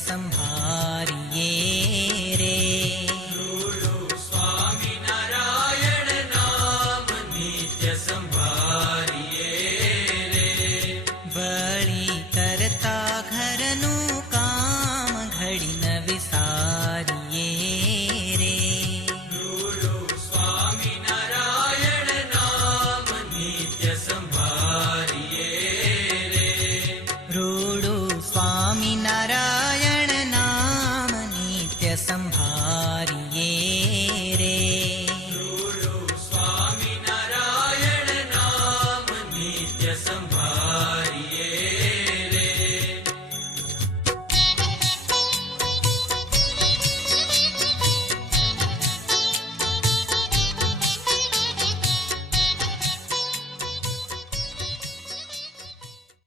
संहारिये रे स्वामि नारायण नाम नीच संभारि वरी कर्ता घरनू कामघिन विसार સંભારીએ રે સ્વામી નારાયણ નામ નિત્ય સંભાર